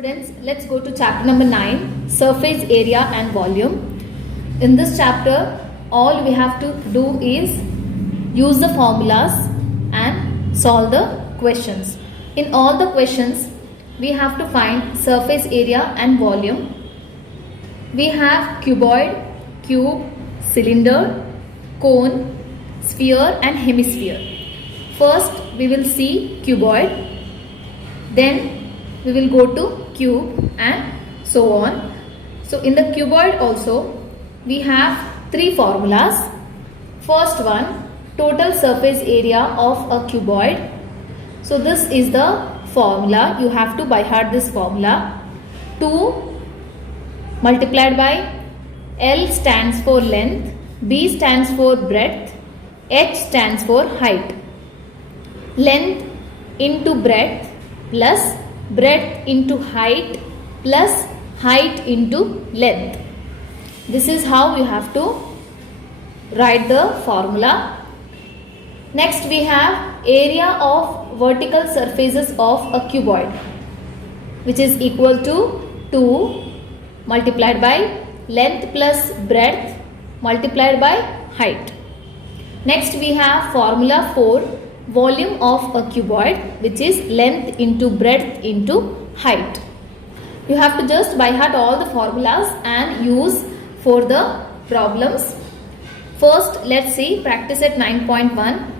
Students, let's go to chapter number 9, surface area and volume. In this chapter, all we have to do is use the formulas and solve the questions. In all the questions, we have to find surface area and volume. We have cuboid, cube, cylinder, cone, sphere and hemisphere. First, we will see cuboid. Then we will go to cube and so on. So in the cuboid also we have three formulas. First one, total surface area of a cuboid. So this is the formula. You have to by heart this formula. 2 multiplied by L stands for length, B stands for breadth, H stands for height. Length into breadth plus breadth into height plus height into length. This is how you have to write the formula. Next we have area of vertical surfaces of a cuboid, which is equal to 2 multiplied by length plus breadth multiplied by height. Next we have formula 4, volume of a cuboid, which is length into breadth into height. You have to just by heart all the formulas and use for the problems. First, let's see practice at 9.1,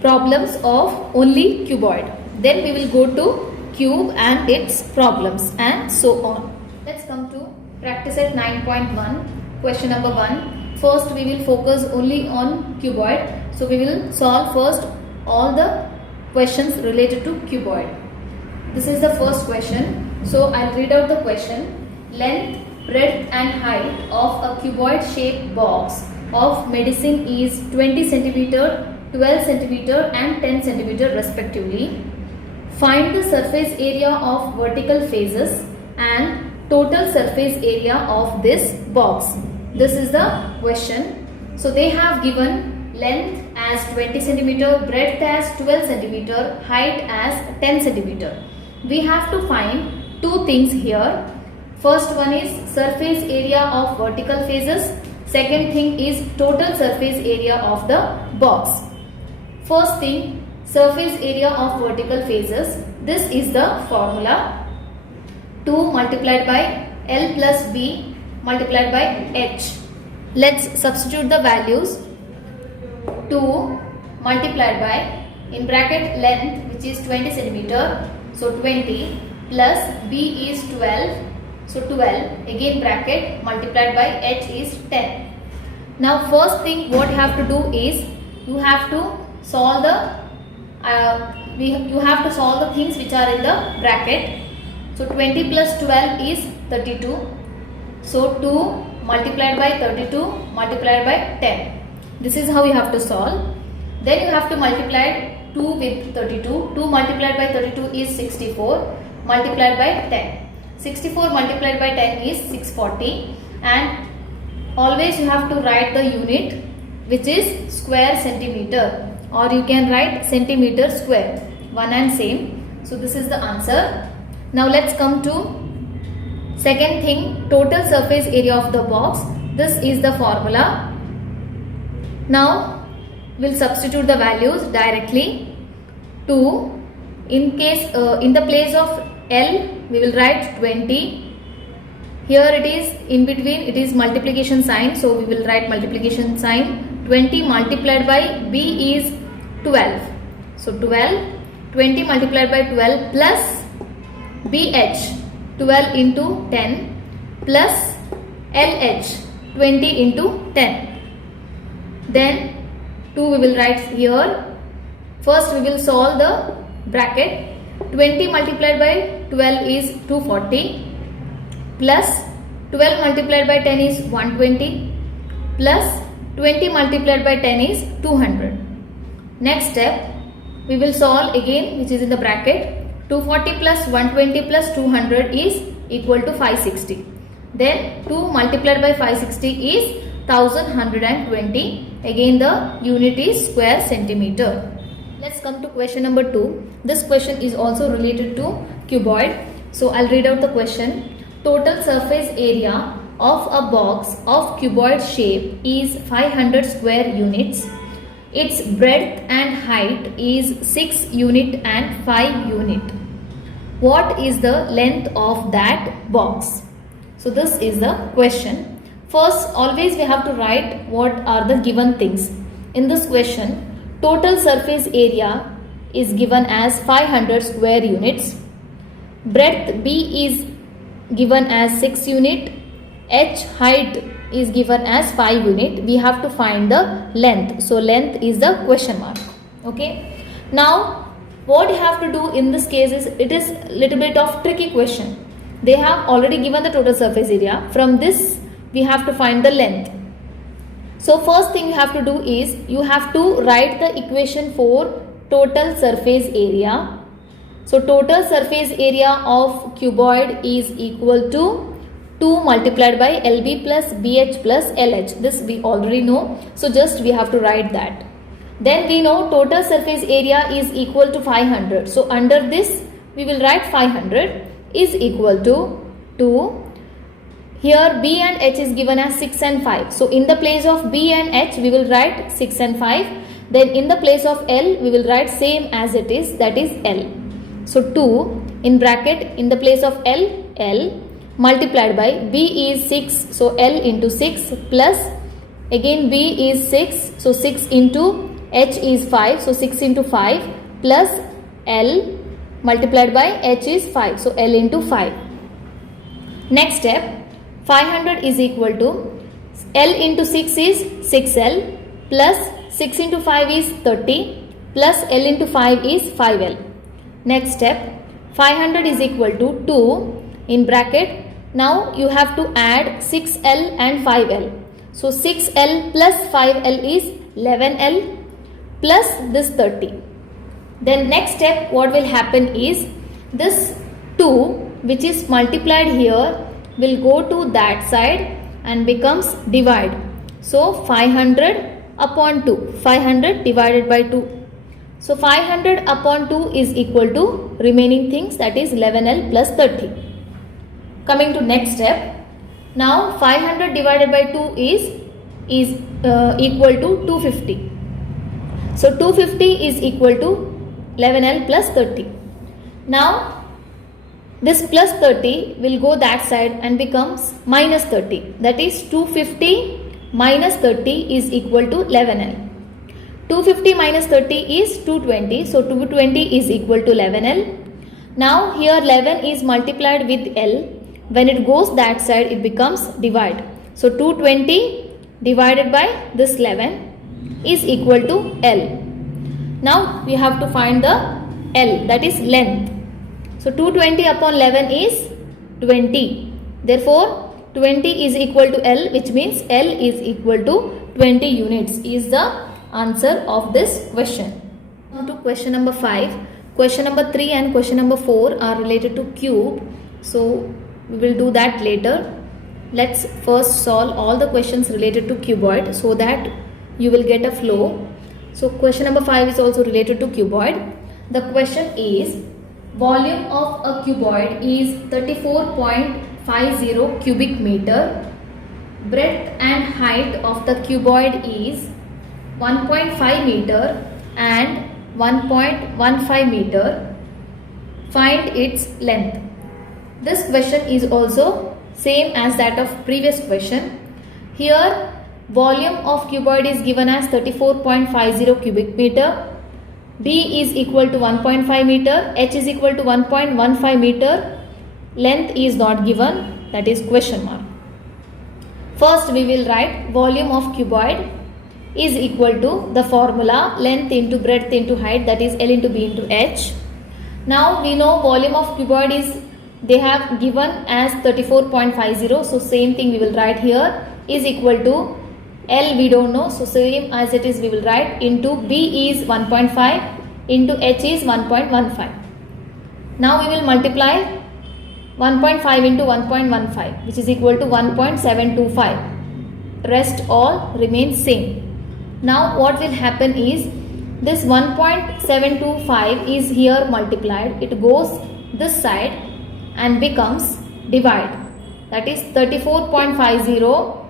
problems of only cuboid. Then we will go to cube and its problems and so on. Let's come to practice at 9.1, question number 1. First, we will focus only on cuboid. So we will solve first all the questions related to cuboid. This is the first question. So I'll read out the question. Length, breadth and height of a cuboid shaped box of medicine is 20 cm, 12 cm and 10 cm respectively. Find the surface area of vertical faces and total surface area of this box. This is the question. So they have given length as 20 cm, breadth as 12 cm, height as 10 cm. We have to find two things here. First one is surface area of vertical faces. Second thing is total surface area of the box. First thing, surface area of vertical faces. This is the formula. 2 multiplied by L plus B multiplied by H. Let's substitute the values. 2 multiplied by, in bracket, length, which is 20 cm, so 20, plus B is 12, so 12, again bracket, multiplied by H is 10. Now first thing what you have to do is you have to solve the things which are in the bracket. So 20 plus 12 is 32, so 2 multiplied by 32 multiplied by 10. This is how you have to solve. Then you have to multiply 2 with 32. 2 multiplied by 32 is 64 multiplied by 10. 64 multiplied by 10 is 640, and always you have to write the unit, which is square centimeter, or you can write centimeter square, one and same. So this is the answer. Now let's come to second thing, total surface area of the box. This is the formula. Now we'll substitute the values directly. 2, in the place of L we will write 20. Here it is in between, it is multiplication sign, so we will write multiplication sign. 20 multiplied by B is 12, so 12. 20 multiplied by 12 plus BH, 12 into 10, plus LH, 20 into 10. Then 2 we will write here. First we will solve the bracket. 20 multiplied by 12 is 240, plus 12 multiplied by 10 is 120, plus 20 multiplied by 10 is 200. Next step, we will solve again, which is in the bracket. 240 plus 120 plus 200 is equal to 560. Then 2 multiplied by 560 is 1120. Again the unit is square centimeter. Let's come to question number 2. This question is also related to cuboid. So I'll read out the question. Total surface area of a box of cuboid shape is 500 square units. Its breadth and height is 6 unit and 5 unit. What is the length of that box? So this is the question. First, always we have to write what are the given things. In this question, total surface area is given as 500 square units. Breadth B is given as 6 unit. H height is given as 5 unit. We have to find the length. So length is the question mark. Okay. Now what you have to do in this case is, it is little bit of tricky question. They have already given the total surface area. From this we have to find the length. So first thing you have to do is, you have to write the equation for total surface area. So total surface area of cuboid is equal to 2 multiplied by LB plus BH plus LH. This we already know. So just we have to write that. Then we know total surface area is equal to 500. So under this we will write 500 is equal to 2. Here B and H is given as 6 and 5. So in the place of B and H we will write 6 and 5. Then in the place of L we will write same as it is, that is L. So 2 in bracket in the place of L, L multiplied by B is 6. So L into 6 plus again B is 6. So 6 into H is 5. So 6 into 5 plus L multiplied by H is 5. So L into 5. Next step, 500 is equal to L into 6 is 6L plus 6 into 5 is 30 plus L into 5 is 5L. Next step, 500 is equal to 2 in bracket. Now you have to add 6L and 5L. So 6L plus 5L is 11L plus this 30. Then next step what will happen is, this 2 which is multiplied here will go to that side and becomes divide. So 500 upon 2, 500 divided by 2. So 500 upon 2 is equal to remaining things, that is 11L plus 30. Coming to next step. Now 500 divided by 2 is equal to 250. So 250 is equal to 11L plus 30. Now this plus 30 will go that side and becomes minus 30. That is 250 minus 30 is equal to 11L. 250 minus 30 is 220. So 220 is equal to 11L. Now here 11 is multiplied with L. When it goes that side it becomes divide. So 220 divided by this 11 is equal to L. Now we have to find the L, that is length. So 220 upon 11 is 20. Therefore 20 is equal to L, which means L is equal to 20 units is the answer of this question. Now to question number 5. Question number 3 and question number 4 are related to cube. So we will do that later. Let's first solve all the questions related to cuboid so that you will get a flow. So question number 5 is also related to cuboid. The question is, volume of a cuboid is 34.50 cubic meter. Breadth and height of the cuboid is 1.5 meter and 1.15 meter. Find its length. This question is also same as that of previous question. Here volume of cuboid is given as 34.50 cubic meter. B is equal to 1.5 meter. H is equal to 1.15 meter. Length is not given, that is question mark. First we will write volume of cuboid is equal to the formula length into breadth into height, that is L into B into H. Now we know volume of cuboid is, they have given as 34.50. So same thing we will write here is equal to L we don't know. So same as it is we will write into B is 1.5 into H is 1.15. Now we will multiply 1.5 into 1.15 which is equal to 1.725. Rest all remains same. Now what will happen is, this 1.725 is here multiplied. It goes this side and becomes divide. That is 34.50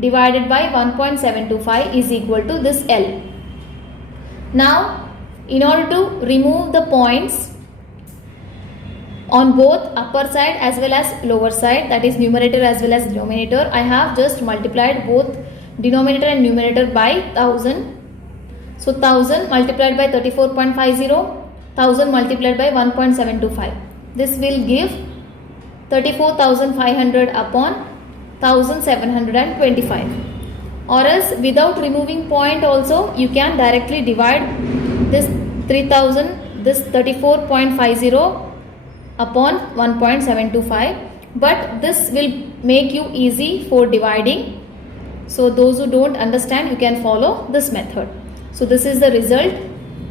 divided by 1.725 is equal to this L. Now, in order to remove the points on both upper side as well as lower side, that is numerator as well as denominator, I have just multiplied both denominator and numerator by 1000. So 1000 multiplied by 34.50, 1000 multiplied by 1.725. This will give 34,500 upon 1725. Or else without removing point also you can directly divide this 3000, this 34.50 upon 1.725, but this will make you easy for dividing. So those who don't understand, you can follow this method. So this is the result,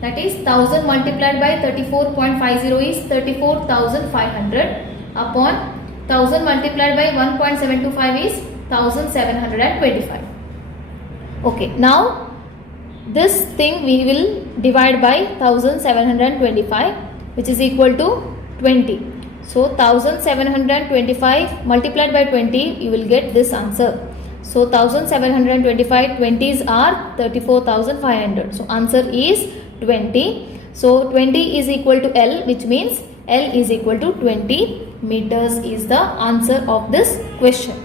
that is 1000 multiplied by 34.50 is 34,500 upon 1000 multiplied by 1.725 is 1725. Okay, now this thing we will divide by 1725, which is equal to 20. So 1725 multiplied by 20, you will get this answer. So 1725 20s are 34,500. So answer is 20. So 20 is equal to L, which means L is equal to 20 meters is the answer of this question.